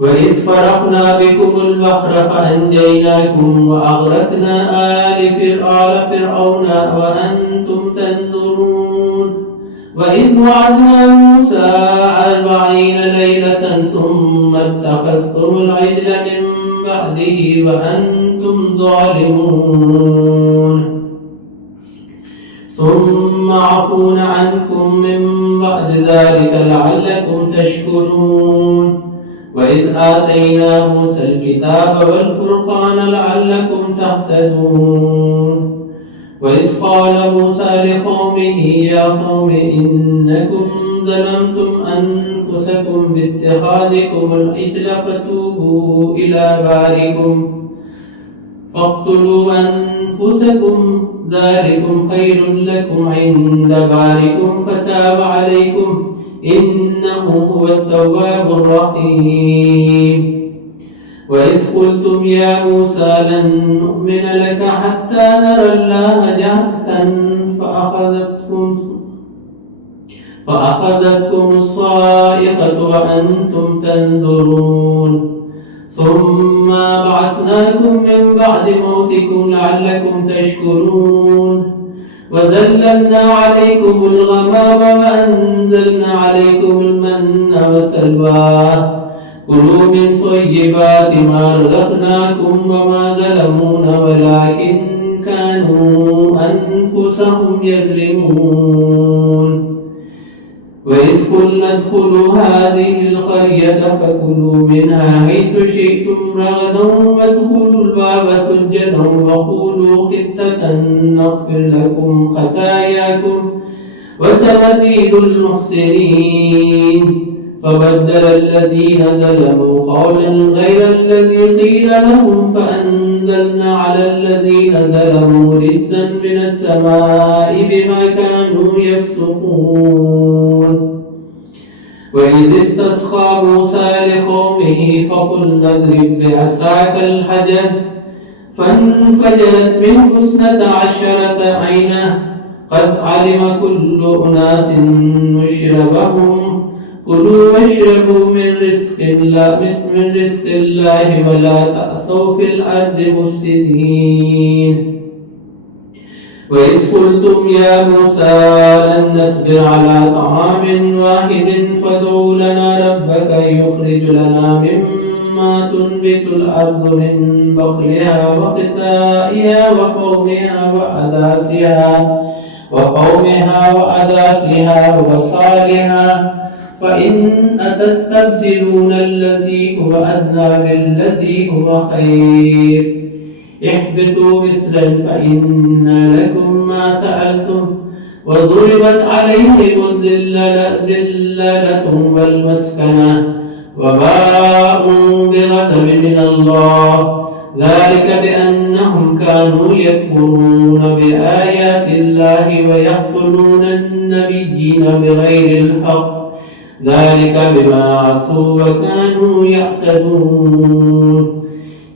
وإذ فرقنا بكم البحر فأنجيناكم وأغرقنا آل فرعون وأنتم تنظرون وإذ وعدنا موسى 40 ليلة ثم اتخذتم العجل من بعده وأنتم ظالمون ثم عفونا عنكم من بعد ذلك لعلكم تشكرون وإذ آتينا موسى الكتاب والفرقان لعلكم تهتدون وإذ قال موسى لقومه يا قوم إنكم ظلمتم أنفسكم باتخاذكم العجل فتوبوا إلى بارئكم فاقتلوا أنفسكم ذلكم خير لكم عند بارئكم فتاب عليكم إنه هو التواب الرحيم وإذ قلتم يا موسى لن نؤمن لك حتى نرى الله جهرة فأخذتكم الصاعقة وأنتم تنظرون ثم بعثناكم من بعد موتكم لعلكم تشكرون وذللنا عليكم الغمام وأنزلنا عليكم المن والسلوى كلوا من طيبات ما رزقناكم وما ظلمونا ولكن كانوا أنفسهم يظلمون وإذ قلنا ادخلوا هذه القرية فكلوا منها حيث شئتم رغدا وادخلوا الباب سجدا وقولوا خطة نغفر لكم خطاياكم وسنزيد المحسنين فبدل الذين ظلموا قولا غير الذي قيل لهم فأنزلنا على الذين ظلموا رجزا من السماء بما كانوا يفسقون وإذ استسقى موسى لقومه فقلنا اضرب بعصاك الحجر فانفجرت منه 12 عينا قد علم كل أناس مشربهم كلوا واشربوا من رزق الله ولا تأسوا في الأرض مفسدين وإذ قلتم يا موسى لن نصبر على طعام واحد فادع لنا ربك يخرج لنا مما تنبت الأرض من بقلها وقثائها وقومها وأداسها وبصالها فإن أتستبدلون الذي هو أدنى بالذي هو خير اهبطوا مصرا فإن لكم ما سألتم وضربت عليهم الذلة والمسكنة وباءوا بغضب من الله ذلك بأنهم كانوا يكفرون بآيات الله ويقتلون النبيين بغير الحق ذلك بما عصوا وكانوا يعتدون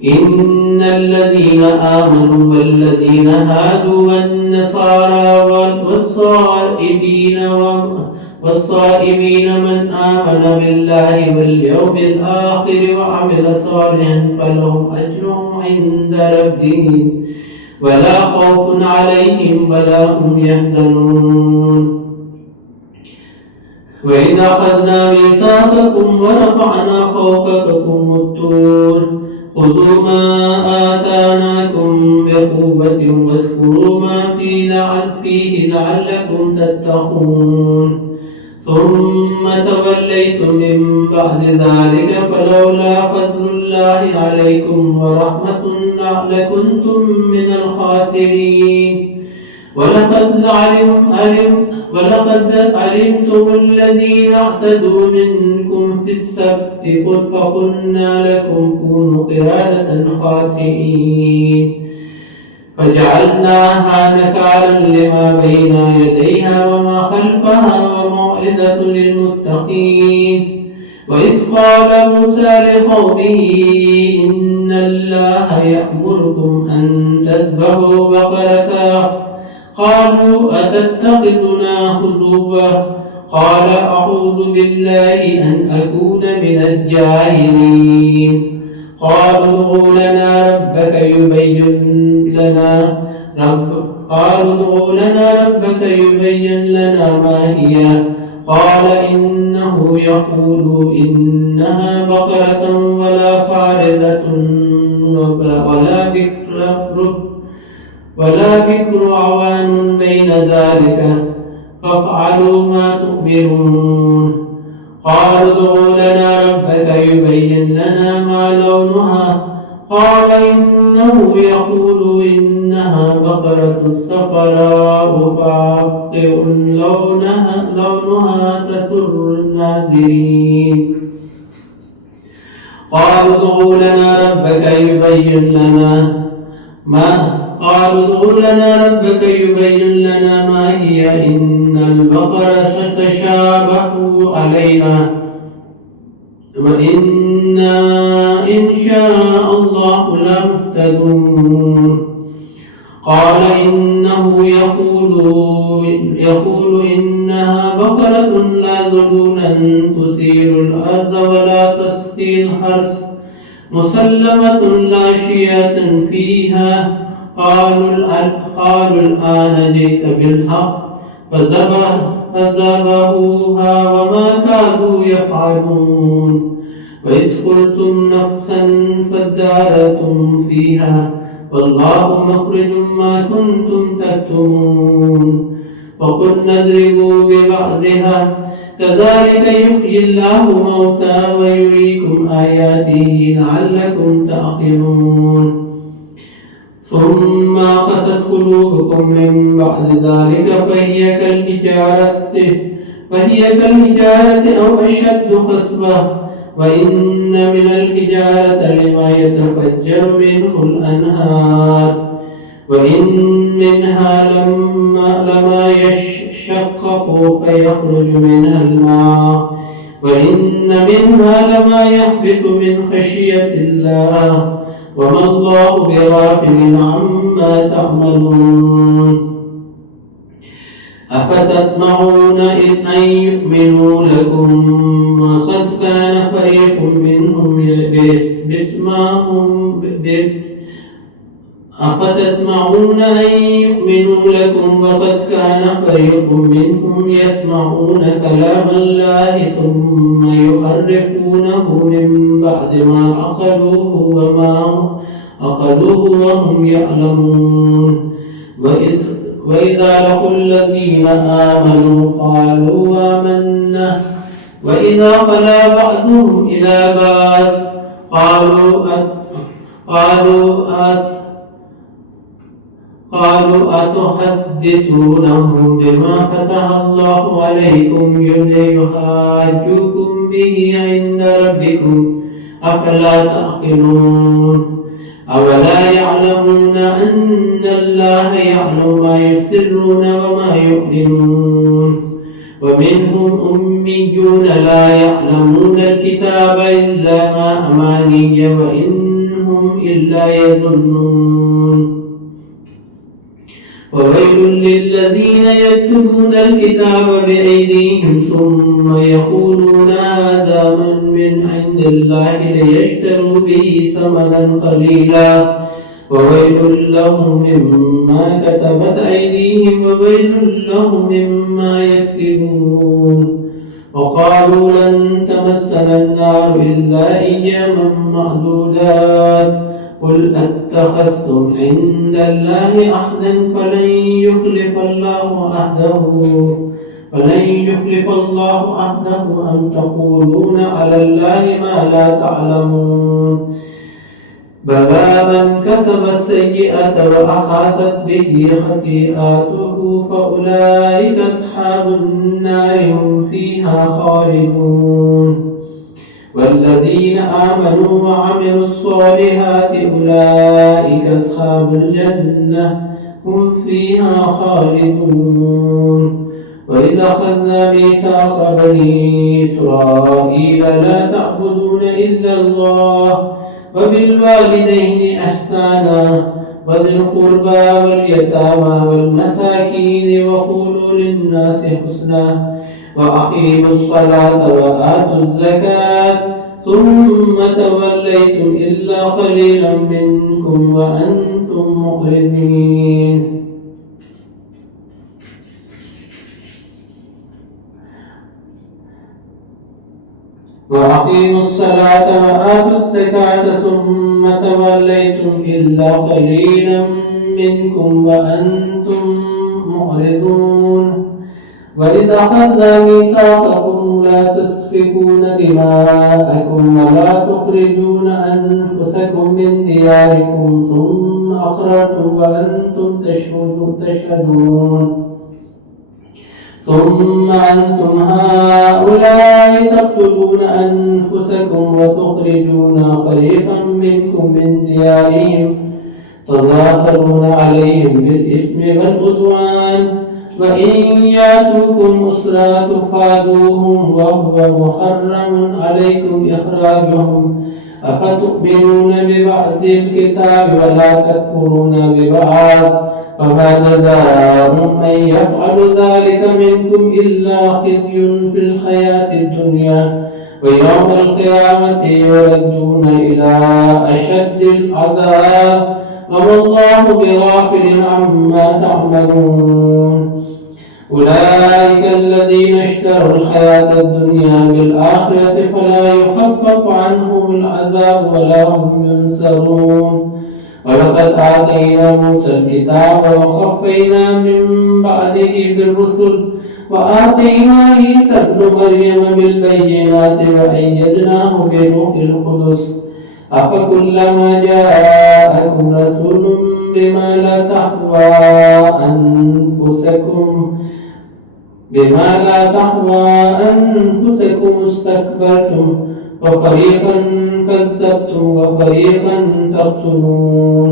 إن الذين آمنوا والذين هادوا والنصارى والصائبين من آمن بالله واليوم الآخر وعمل صالحا فلهم أجرهم عند ربهم ولا خوف عليهم ولا هم يحزنون وإذ أخذنا ميثاقكم ورفعنا فوقكم الطور خذوا ما آتاناكم بقوة واذكروا ما فيه لعلكم تتقون ثم توليتم من بعد ذلك فلولا فضل الله عليكم ورحمته لكنتم من الخاسرين ولقد علمتم الذين اعتدوا منكم في السبت فقلنا لكم كونوا قردة خاسئين فجعلناها نكالا لما بين يديها وما خلفها وموعظة للمتقين وإذ قال موسى لقومه إن الله يأمركم أن تذبحوا بقرة قالوا أتتخذنا هزوا قال أعوذ بالله أن أكون من الجاهلين قالوا ادع لنا ربك يبين لنا ما هي قال إنه يقول إنها بقرة ولا فارضة ولا بكر عوان بين ذلك فافعلوا ما تؤمرون قالوا ادع لنا ربك يبين لنا ما لونها قال إنه يقول إنها بقرة صفراء فاقع لونها تسر الناظرين قالوا ادع لنا ربك يبين لنا ما هي إن البقرة تشابه علينا وإنا إن شاء الله لمهتدون قال إنه يقول إنها بقرة لا ذلولا تثير الأرض ولا تسقي الحرث مسلمة لا شية فيها قالوا الآن جئت بالحق فذبحوها وما كادوا يفعلون وإذ قلتم نفسا فادارأتم فيها والله مخرج ما كنتم تكتمون وقلنا اضربوا ببعضها كذلك يحيي الله موتى ويريكم آياته لعلكم تعقلون ثم قست قلوبكم من بعد ذلك فهي كالحجارة أو أشد خصبة وإن من الحجارة لما يتفجر منه الأنهار وإن منها لما يشقق فيخرج منها الماء وإن منها لما يهبط من خشية الله وما الله بغافل عما تعملون أفتطمعون أن يؤمنوا لكم وقد كان فريق منهم يسمعون كلام الله ثم يحرفونه من بعد ما أخذوه وهم يعلمون وإذا لقوا الذين آمنوا قالوا آمنا وإذا خلا بعضهم إلى بعض قالوا أتحدثونهم بما فتح الله عليكم ليحاجوكم به عند ربكم أفلا تعقلون أولا يعلمون أن الله يعلم ما يسرون وما يعلنون ومنهم أميون لا يعلمون الكتاب إلا ما أماني وإنهم إلا يظنون وويل للذين يكتبون الكتاب بأيديهم ثم يقولون هذا من عند الله ليشتروا به ثمنا قليلا وويل لهم مما كتبت أيديهم وويل لهم مما يكسبون وقالوا لن تمسنا النار إلا أياما معدودات قل أتخذتم عند الله عهدا فلن يخلف الله عهده أم تقولون على الله ما لا تعلمون بلى من كسب السيئة وأحاطت به خطيئاته فأولئك أصحاب النار هم فيها خالدون والذين آمنوا وعملوا الصالحات أولئك أصحاب الجنة هم فيها خالدون وإذا أخذنا ميثاق بني إسرائيل لا تعبدون إلا الله وبالوالدين إحسانا وذي القربى واليتامى والمساكين وقولوا للناس حسنا وأقيموا الصلاة وآتوا الزكاة ثم توليتم إلا قليلا منكم وأنتم معرضين. وأقيموا الصلاة وآتوا الزكاة ثم توليتم إلا قليلا منكم وأنتم معرضون. وإذا أخذنا ميثاقكم لا تسفكون دماءكم ولا تخرجون أنفسكم من دياركم ثم أقررتم وأنتم تشهدون ثم أنتم هؤلاء تقتلون أنفسكم وتخرجون فريقا منكم من ديارهم تظاهرون عليهم بالإثم والعدوان وإن يأتوكم أسرى تفادوهم وهو محرم عليكم إخراجهم أفتؤمنون ببعض الكتاب ولا تكفرون ببعض فما جزاء من يفعل ذلك منكم إلا خزي في الحياة الدنيا ويوم القيامة يردون إلى أشد العذاب وما الله بغافل عما تعملون. أولئك الذين اشتروا الحياة الدنيا بالآخرة فلا يخفف عنهم العذاب ولا هم ينصرون. ولقد آتينا موسى الكتاب وقفينا من بعده بالرسل وآتينا عيسى ابن مريم بالبينات وأيدناه بروح القدس أفكلما جاءكم رسول بما لا تهوى أنفسكم استكبرتم وفريقا كذبتم وفريقا تقتلون.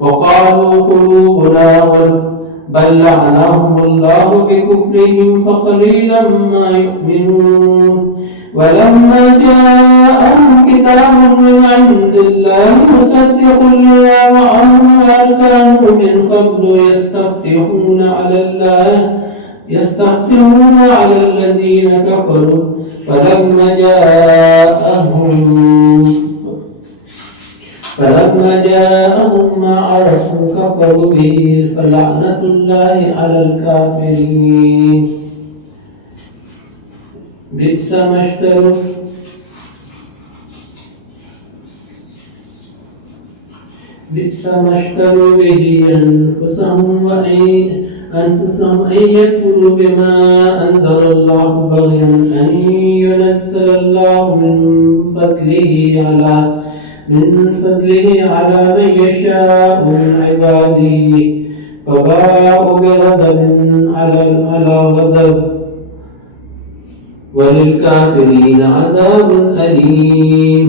وقالوا قلوبنا غلف بل لعنهم الله بكفرهم فقليلا ما يؤمنون. ولما جاءهم كتاب من عند الله مصدق لما معهم كانوا من قبل يستفتحون على الذين كفروا فلما جاءهم ما عرفوا كفروا به فلعنة الله على الكافرين. بئس ما اشتروا به أنفسهم أن يكفروا بما أنزل الله بغيا أن ينزل الله من فضله على من يشاء من عباده فباءوا بغضب على غضب وللكافرين عذاب أليم.